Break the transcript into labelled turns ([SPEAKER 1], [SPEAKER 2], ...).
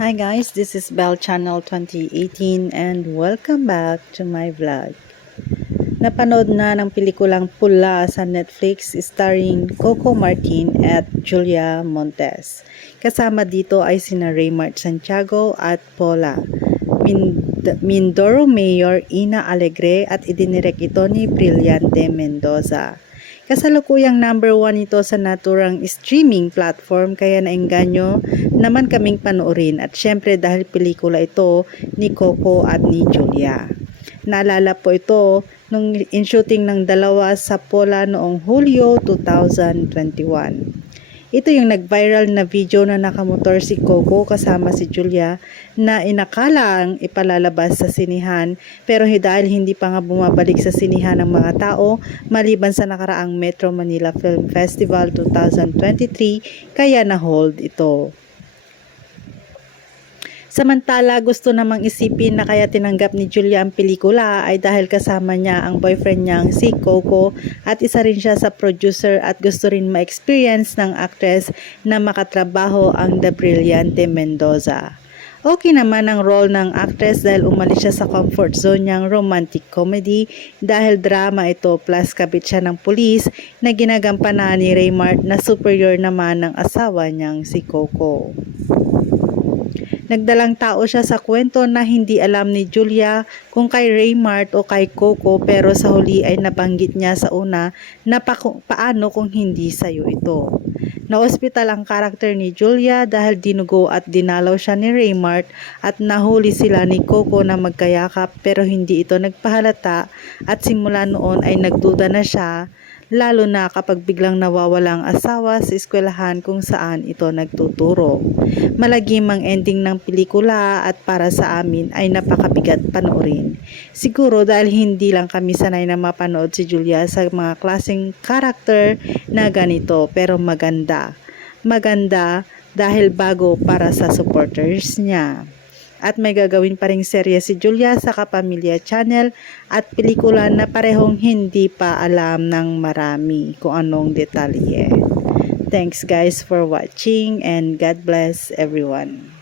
[SPEAKER 1] Hi guys, this is Bell Channel 2018 and welcome back to my vlog. Napanood na ng pelikulang Pula sa Netflix starring Coco Martin at Julia Montes. Kasama dito ay sina Raymart Santiago at Paula. Mind- Mindoro Mayor Ina Alegre at idinirek ito ni Brillante Mendoza. Kasalukuyang number one ito sa naturang streaming platform kaya naengganyo naman kaming panoorin at syempre dahil pelikula ito ni Coco at ni Julia. Naalala po ito nung in shooting ng dalawa sa Pola noong Hulyo 2021. Ito yung nag-viral na video na nakamotor si Coco kasama si Julia na inakalang ipalalabas sa sinihan pero dahil hindi pa nga bumabalik sa sinihan ng mga tao maliban sa nakaraang Metro Manila Film Festival 2023 kaya na-hold ito. Samantala, gusto namang isipin na kaya tinanggap ni Julia ang pelikula ay dahil kasama niya ang boyfriend niyang si Coco at isa rin siya sa producer at gusto rin ma-experience ng actress na makatrabaho ang The Brillante Mendoza. Okay naman ang role ng actress dahil umalis siya sa comfort zone niyang romantic comedy dahil drama ito plus kabit siya ng pulis na ginagampanan ni Raymart na superior naman ng asawa niyang si Coco. Nagdalang tao siya sa kwento na hindi alam ni Julia kung kay Raymart o kay Coco pero sa huli ay nabanggit niya sa una na pa- paano kung hindi sa'yo ito. Na-hospital ang karakter ni Julia dahil dinugo at dinalaw siya ni Raymart at nahuli sila ni Coco na magkayakap pero hindi ito nagpahalata at simula noon ay nagduda na siya lalo na kapag biglang nawawala ang asawa sa eskwelahan kung saan ito nagtuturo. Malagim ang ending ng pelikula at para sa amin ay napakabigat panoorin. Siguro dahil hindi lang kami sanay na mapanood si Julia sa mga klaseng karakter na ganito pero maganda. Maganda dahil bago para sa supporters niya. At may gagawin pa ring serye si Julia sa Kapamilya Channel at pelikula na parehong hindi pa alam ng marami kung anong detalye. Thanks guys for watching and God bless everyone.